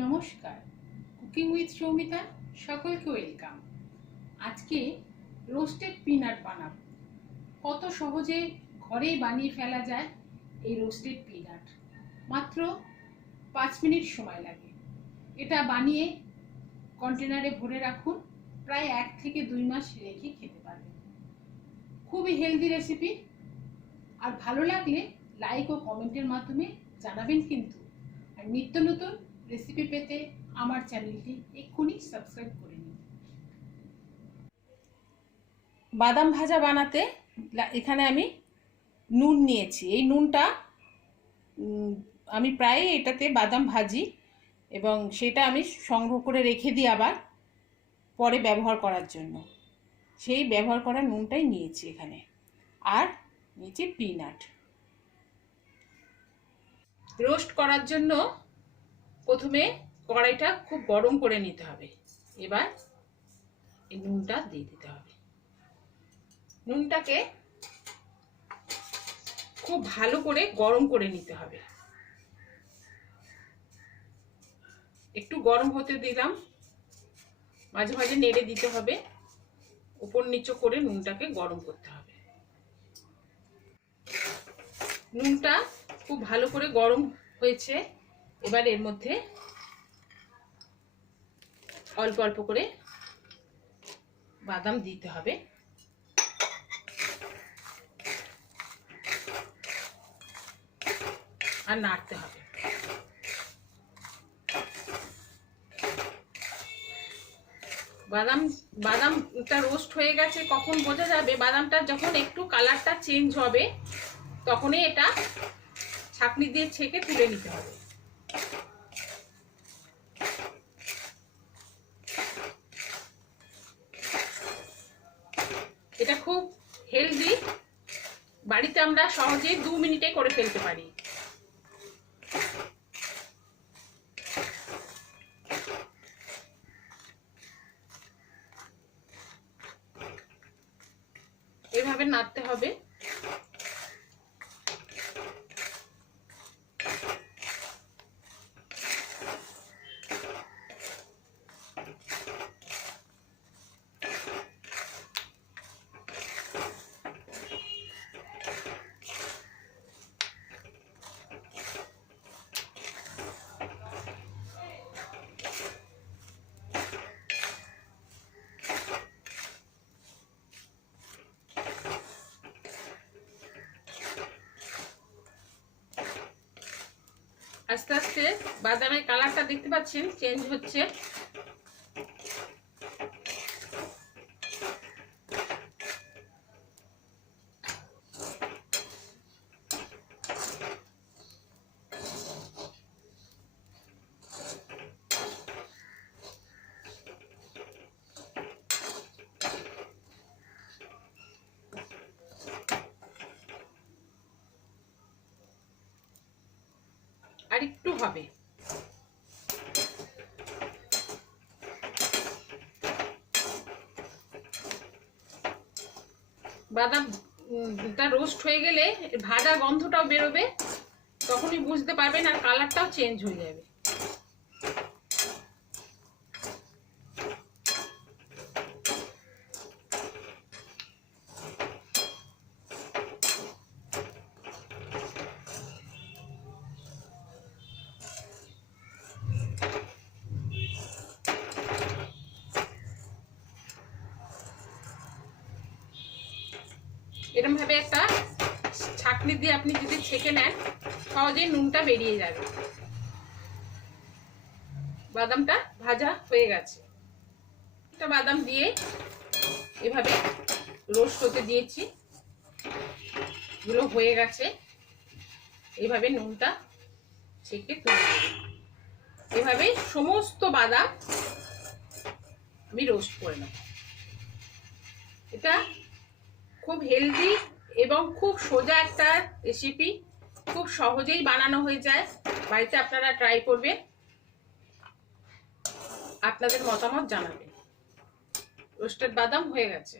নমস্কার, cooking with Soumita সকলকে welcome. আজকে রোস্টেড পিনাট বানাবো। কত সহজে ঘরেই বানিয়ে ফেলা যায় এই রোস্টেড পিনাট। মাত্র 5 মিনিট সময় লাগে। এটা বানিয়ে কন্টেনারে ভরে রাখুন, প্রায় 1 থেকে 2 মাস রেখে খেতে পারবেন। খুবই হেলদি রেসিপি। আর ভালো লাগলে লাইক ও কমেন্টের মাধ্যমে জানাবেন কিন্তু। আর নিত্য নতুন রেসিপি পেতে আমার চ্যানেলটি এক্ষুনি সাবস্ক্রাইব করে নিন। বাদাম ভাজা বানাতে এখানে আমি নুন নিয়েছি। এই নুনটা আমি প্রায় এটাতে বাদাম ভাজি এবং সেটা আমি সংগ্রহ করে রেখে দিই আবার পরে ব্যবহার করার জন্য। সেই ব্যবহার করা নুনটাই নিয়েছি এখানে। আর নিয়েছি পিনাট। রোস্ট করার জন্য প্রথমে কড়াইটা খুব গরম করে নিতে হবে। এবার এই নুনটা দিয়ে দিতে হবে। নুনটাকে খুব ভালো করে গরম করে নিতে হবে। একটু গরম হতে দিলাম, মাঝে মাঝে নেড়ে দিতে হবে। উপর নিচে করে নুনটাকে গরম করতে হবে। নুনটা খুব ভালো করে গরম হয়েছে। এবার এর মধ্যে অল্প অল্প করে বাদাম দিতে হবে। আর নাড়তে হবে। বাদামটা রোস্ট হয়ে গেছে কখন বোঝা যাবে? বাদামটা যখন একটু কালারটা চেঞ্জ হবে তখনই এটা ছাঁকনি দিয়ে ছেঁকে তুলে নিতে হবে। এটা খুব হেলদি, বাড়িতে আমরা সহজেই 2 মিনিটে করে ফেলতে পারি। এভাবে নাড়তে হবে। আস্তে আস্তে বাদামের কালারটা দেখতে পাচ্ছেন চেঞ্জ হচ্ছে। আর একটু হবে। বাদামটা রোস্ট হয়ে গেলে ভাজা গন্ধটাও বেরোবে, তখনই বুঝতে পারবেন। আর কালারটাও চেঞ্জ হয়ে যাবে। এরকম ভাবে একটা ছাঁকনি দিয়ে আপনি যদি ছেঁকে নেন সহজেই নুনটা বেরিয়ে যাবে। বাদামটা ভাজা হয়ে গেছে। একটা বাদাম দিয়ে এভাবে রোস্ট হতে দিয়েছি, এগুলো হয়ে গেছে। এইভাবে নুনটা ছেঁকে তুলে দেব। এভাবে সমস্ত বাদাম আমি রোস্ট করে নেব। এটা খুব হেলদি এবং খুব সোজা একটা রেসিপি, খুব সহজেই বানানো হয়ে যায়। বাড়িতে আপনারা ট্রাই করবেন, আপনাদের মতামত জানাবেন। রোস্টেড বাদাম হয়ে গেছে।